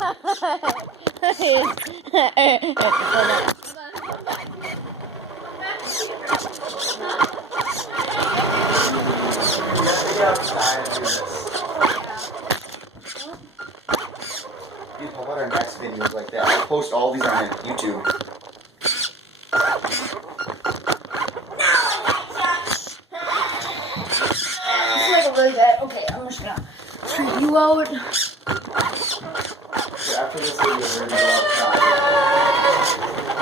How about our next videos like that? I'll post all these on YouTube. Really good. Okay, I'm just gonna treat you out. So after this video, we're gonna go outside.